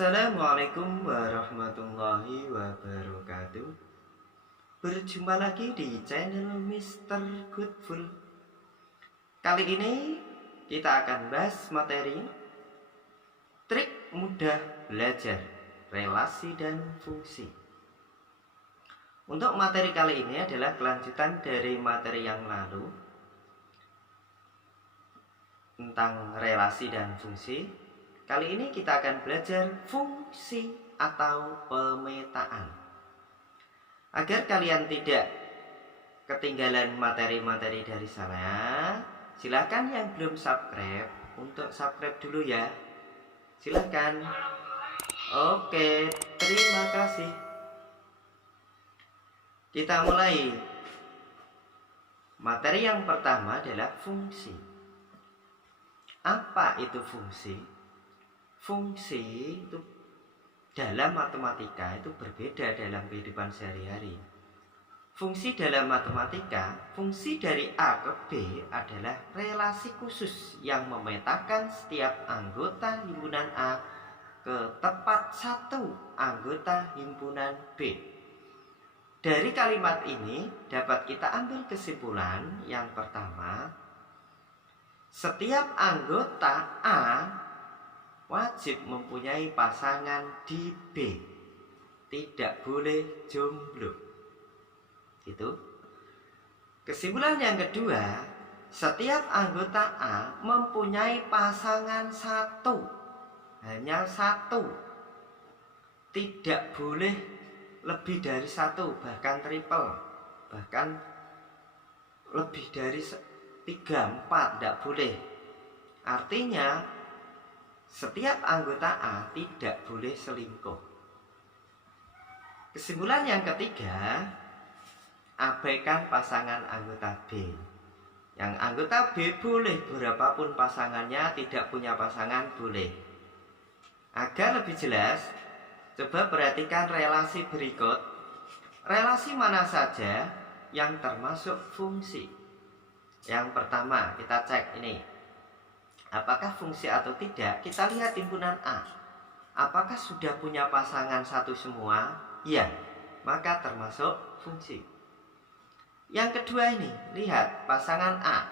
Assalamualaikum warahmatullahi wabarakatuh. Berjumpa lagi di channel Mr. Goodful. Kali ini kita akan bahas materi trik mudah belajar relasi dan fungsi. Untuk materi kali ini adalah kelanjutan dari materi yang lalu tentang relasi dan fungsi. Kali ini kita akan belajar fungsi atau pemetaan. Agar kalian tidak ketinggalan materi-materi dari saya, silahkan yang belum subscribe untuk subscribe dulu ya. Silahkan. Oke, terima kasih. Kita mulai. Materi yang pertama adalah fungsi. Apa itu fungsi? Fungsi itu dalam matematika itu berbeda dalam kehidupan sehari-hari. Fungsi dalam matematika, fungsi dari A ke B adalah relasi khusus yang memetakan setiap anggota himpunan A ke tepat satu anggota himpunan B. Dari kalimat ini dapat kita ambil kesimpulan yang pertama, setiap anggota A wajib mempunyai pasangan di B, tidak boleh jomblo. Itu. Kesimpulan yang kedua, setiap anggota A mempunyai pasangan satu, hanya satu, tidak boleh lebih dari satu, bahkan triple, bahkan lebih dari 3, 4, tidak boleh. Artinya setiap anggota A tidak boleh selingkuh. Kesimpulan yang ketiga, abaikan pasangan anggota B. Yang anggota B boleh berapapun pasangannya, tidak punya pasangan boleh. Agar lebih jelas, coba perhatikan relasi berikut. Relasi mana saja yang termasuk fungsi? Yang pertama, kita cek ini. Apakah fungsi atau tidak? Kita lihat himpunan A. Apakah sudah punya pasangan satu semua? Ya, maka termasuk fungsi. Yang kedua ini, lihat pasangan A.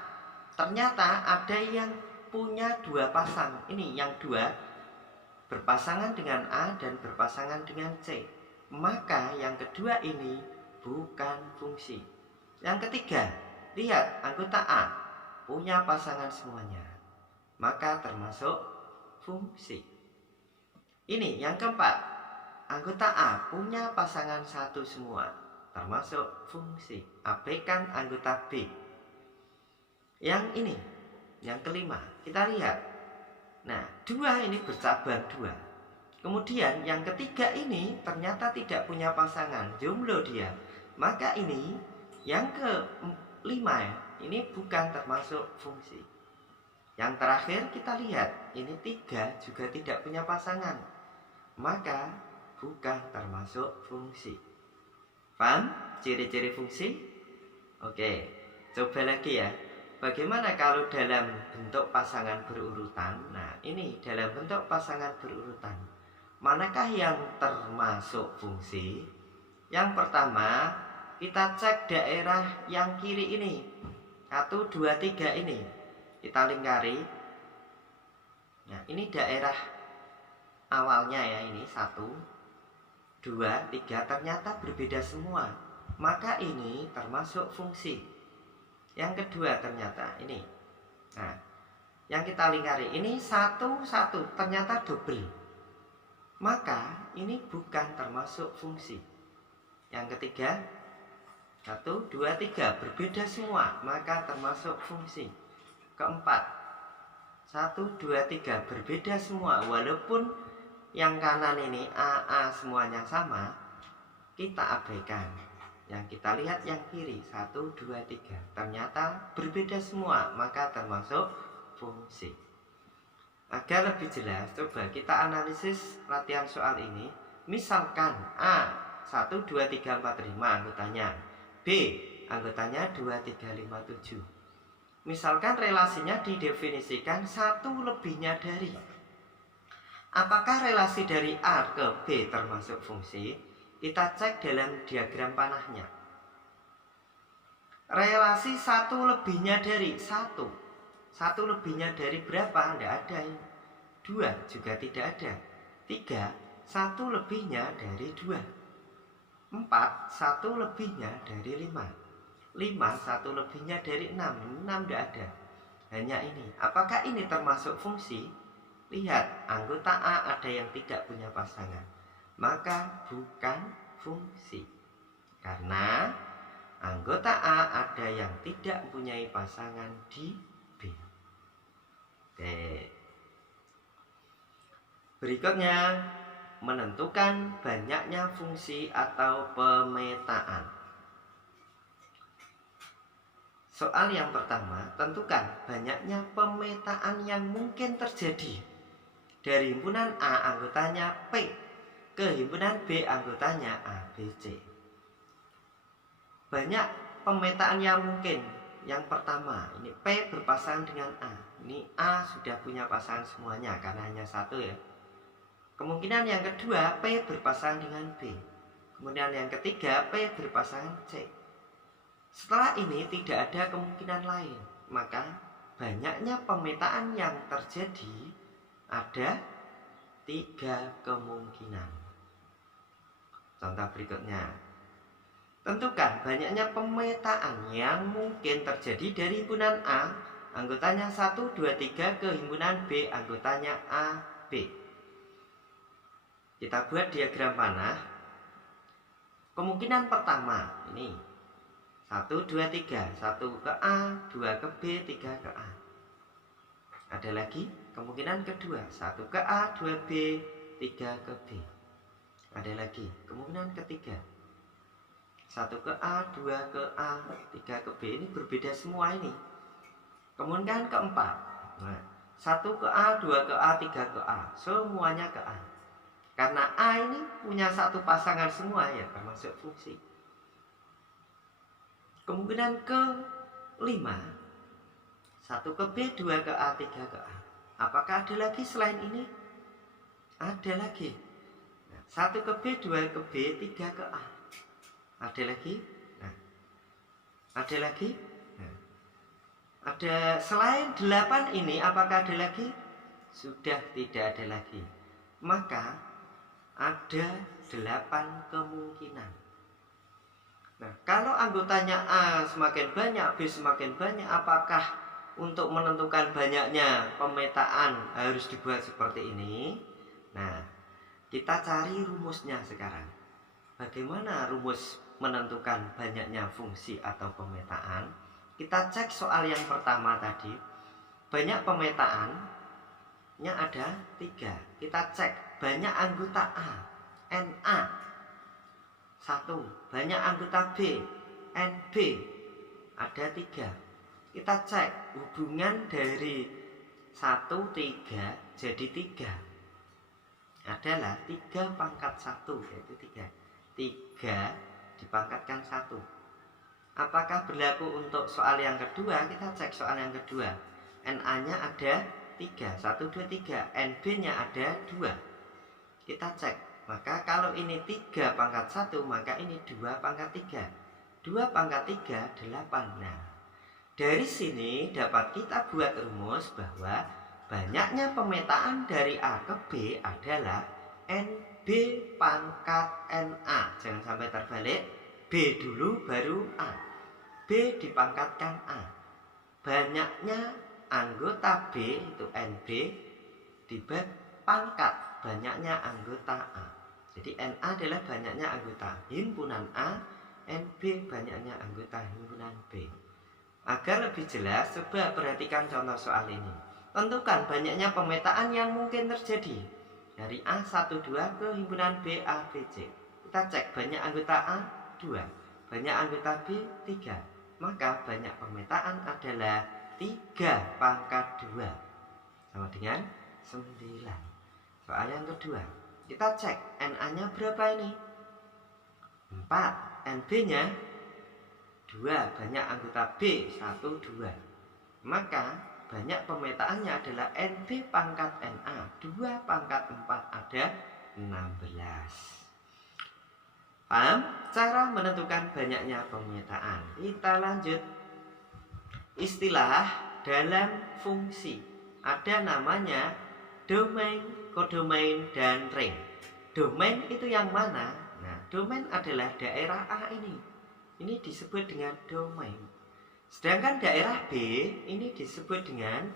Ternyata ada yang punya 2 pasang. Ini yang 2 berpasangan dengan A dan berpasangan dengan C. Maka yang kedua ini bukan fungsi. Yang ketiga, lihat anggota A punya pasangan semuanya, maka termasuk fungsi. Ini yang keempat, anggota A punya pasangan satu semua, termasuk fungsi. Abaikan anggota B. Yang ini, yang kelima, kita lihat. Nah, 2 ini bercabang 2. Kemudian yang ketiga ini ternyata tidak punya pasangan, jomblo dia. Maka ini yang kelima ya, ini bukan termasuk fungsi. Yang terakhir kita lihat, ini 3 juga tidak punya pasangan, maka bukan termasuk fungsi. Paham ciri-ciri fungsi? Oke, coba lagi ya. Bagaimana kalau dalam bentuk pasangan berurutan? Nah, ini dalam bentuk pasangan berurutan, manakah yang termasuk fungsi? Yang pertama, kita cek daerah yang kiri ini, 1, 2, 3 ini. Kita lingkari. Nah, ini daerah awalnya ya, ini 1, 2, 3 ternyata berbeda semua, maka ini termasuk fungsi. Yang kedua ternyata ini. Nah, yang kita lingkari ini 1, 1 ternyata double, maka ini bukan termasuk fungsi. Yang ketiga 1, 2, 3 berbeda semua, maka termasuk fungsi. Keempat 1, 2, 3 berbeda semua, walaupun yang kanan ini AA semuanya sama, kita abaikan. Yang kita lihat yang kiri 1, 2, 3 ternyata berbeda semua, maka termasuk fungsi. Agar lebih jelas, coba kita analisis latihan soal ini. Misalkan A 1, 2, 3, 4, 5 anggotanya, B anggotanya 2, 3, 5, 7. Misalkan relasinya didefinisikan 1 lebihnya dari. Apakah relasi dari A ke B termasuk fungsi? Kita cek dalam diagram panahnya. Relasi 1 lebihnya dari 1. 1 lebihnya dari berapa? Tidak ada ini. 2 juga tidak ada. 3, 1 lebihnya dari 2. 4, 1 lebihnya dari 5. 5, 1 lebihnya dari 6. 6 tidak ada. Hanya ini. Apakah ini termasuk fungsi? Lihat, anggota A ada yang tidak punya pasangan. Maka bukan fungsi. Karena anggota A ada yang tidak mempunyai pasangan di B. Oke. Berikutnya, menentukan banyaknya fungsi atau pemetaan. Soal yang pertama, tentukan banyaknya pemetaan yang mungkin terjadi dari himpunan A anggotanya P ke himpunan B anggotanya A, B, C. Banyak pemetaan yang mungkin. Yang pertama, ini P berpasangan dengan A. Ini A sudah punya pasangan semuanya karena hanya satu ya. Kemungkinan yang kedua, P berpasangan dengan B. Kemudian yang ketiga, P berpasangan C. Setelah ini tidak ada kemungkinan lain. Maka banyaknya pemetaan yang terjadi ada 3 kemungkinan. Contoh berikutnya. Tentukan banyaknya pemetaan yang mungkin terjadi dari himpunan A anggotanya 1, 2, 3 ke himpunan B anggotanya A, B. Kita buat diagram panah. Kemungkinan pertama ini 1, 2, 3. 1 ke A, 2 ke B, 3 ke A. Ada lagi kemungkinan kedua 1 ke A, 2 B, 3 ke B. Ada lagi kemungkinan ketiga 1 ke A, 2 ke A, 3 ke B. Ini berbeda semua ini. Kemungkinan keempat 1 ke A, 2 ke A, 3 ke A. Semuanya ke A. Karena A ini punya satu pasangan semua ya, termasuk fungsi. Kemungkinan ke-5 1 ke B, 2 ke A, 3 ke A. Apakah ada lagi selain ini? Ada lagi 1 ke B, 2 ke B, 3 ke A. Ada lagi? Ada lagi? Ada selain 8 ini, apakah ada lagi? Sudah tidak ada lagi. Maka ada 8 kemungkinan. Nah, kalau anggotanya A semakin banyak, B semakin banyak, apakah untuk menentukan banyaknya pemetaan harus dibuat seperti ini? Nah, kita cari rumusnya sekarang. Bagaimana rumus menentukan banyaknya fungsi atau pemetaan? Kita cek soal yang pertama tadi. Banyak pemetaannya ada 3. Kita cek banyak anggota A, NA 1. Banyak anggota B, NB ada 3. Kita cek hubungan dari 1, 3 jadi 3 adalah 3 pangkat 1, yaitu 3. 3 dipangkatkan 1. Apakah berlaku untuk soal yang kedua? Kita cek soal yang kedua. NA-nya ada 3, 1, 2, 3. NB-nya ada 2. Kita cek. Maka kalau ini 3 pangkat 1, maka ini 2 pangkat 3. 2 pangkat 3, 8. Nah, dari sini dapat kita buat rumus bahwa banyaknya pemetaan dari A ke B adalah NB pangkat NA. Jangan sampai terbalik. B dulu baru A. B dipangkatkan A. Banyaknya anggota B itu NB dibagi pangkat banyaknya anggota A. Jadi NA adalah banyaknya anggota himpunan A, NB banyaknya anggota himpunan B. Agar lebih jelas, coba perhatikan contoh soal ini. Tentukan banyaknya pemetaan yang mungkin terjadi dari A 1, 2 ke himpunan B, A, B, C. Kita cek banyak anggota A 2, banyak anggota B 3. Maka banyak pemetaan adalah 3 pangkat 2 sama dengan 9. Soal yang kedua, kita cek NA-nya berapa ini? 4. NB-nya 2, banyak anggota B 1, 2. Maka banyak pemetaannya adalah NB pangkat NA. 2 pangkat 4 ada 16. Paham? Cara menentukan banyaknya pemetaan. Kita lanjut. Istilah dalam fungsi. Ada namanya domain, kodomain, dan ring. Domain itu yang mana? Nah, domain adalah daerah A ini. Ini disebut dengan domain. Sedangkan daerah B ini disebut dengan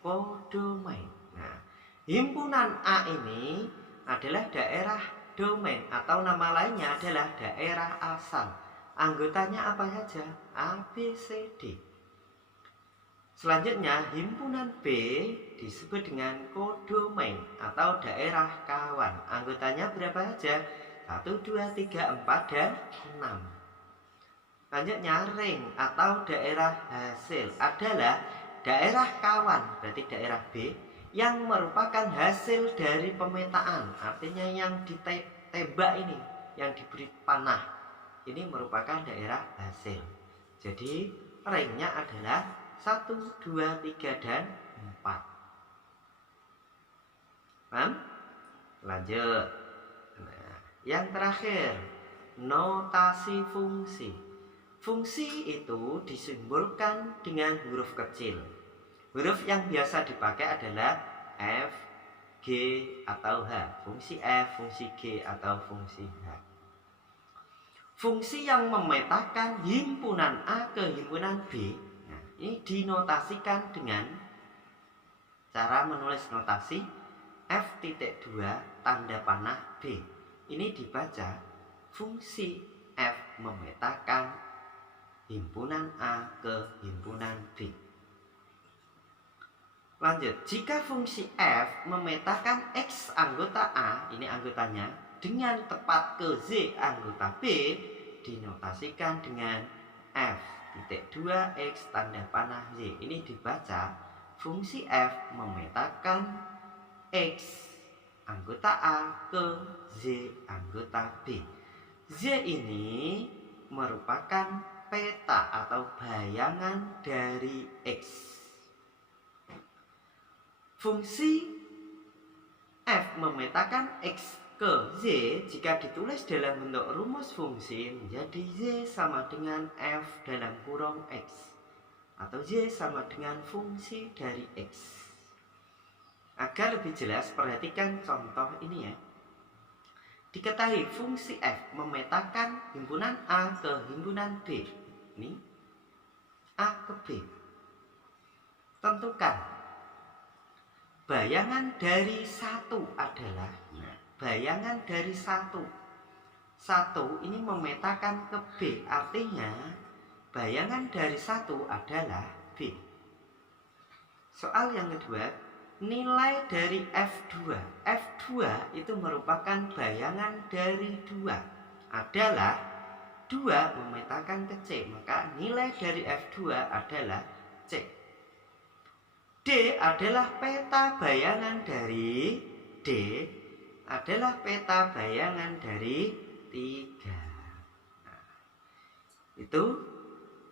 kodomain. Nah, himpunan A ini adalah daerah domain atau nama lainnya adalah daerah asal. Anggotanya apa saja? A, B, C, D. Selanjutnya, himpunan B disebut dengan kodomain atau daerah kawan. Anggotanya berapa saja? 1, 2, 3, 4, dan 6. Selanjutnya, ring atau daerah hasil adalah daerah kawan, berarti daerah B, yang merupakan hasil dari pemetaan. Artinya yang ditembak ini, yang diberi panah, ini merupakan daerah hasil. Jadi, ringnya adalah 1, 2, 3, dan 4. Paham? Lanjut. Nah, yang terakhir, notasi fungsi. Fungsi itu disimbolkan dengan huruf kecil. Huruf yang biasa dipakai adalah F, G, atau H. Fungsi F, fungsi G, atau fungsi H. Fungsi yang memetakan himpunan A ke himpunan B, nah, ini dinotasikan dengan cara menulis notasi F.2 tanda panah B. Ini dibaca fungsi F memetakan himpunan A ke himpunan B. Lanjut, jika fungsi F memetakan X anggota A, ini anggotanya, dengan tepat ke Z anggota B, dinotasikan dengan F.2X tanda panah Z. Ini dibaca fungsi F memetakan X anggota A ke Z anggota B. Z ini merupakan peta atau bayangan dari X. Fungsi F memetakan X ke Z jika ditulis dalam bentuk rumus fungsi menjadi Z sama dengan F dalam kurung X, atau Z sama dengan fungsi dari X. Agar lebih jelas, perhatikan contoh ini ya. Diketahui fungsi F memetakan himpunan A ke himpunan B. Ini A ke B. Tentukan bayangan dari 1 adalah, nah, bayangan dari 1 ini memetakan ke B. Artinya bayangan dari 1 adalah B. Soal yang kedua, nilai dari F2. F2 itu merupakan bayangan dari 2 adalah 2 memetakan ke C, maka nilai dari F2 adalah C. D adalah peta bayangan dari D adalah peta bayangan dari 3. Nah, itu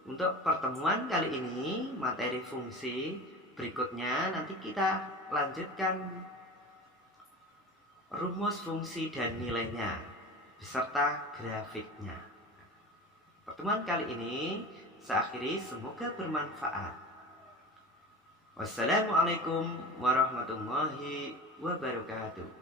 untuk pertemuan kali ini materi fungsi. Berikutnya nanti kita lanjutkan rumus fungsi dan nilainya beserta grafiknya. Pertemuan kali ini saya akhiri, semoga bermanfaat. Wassalamualaikum warahmatullahi wabarakatuh.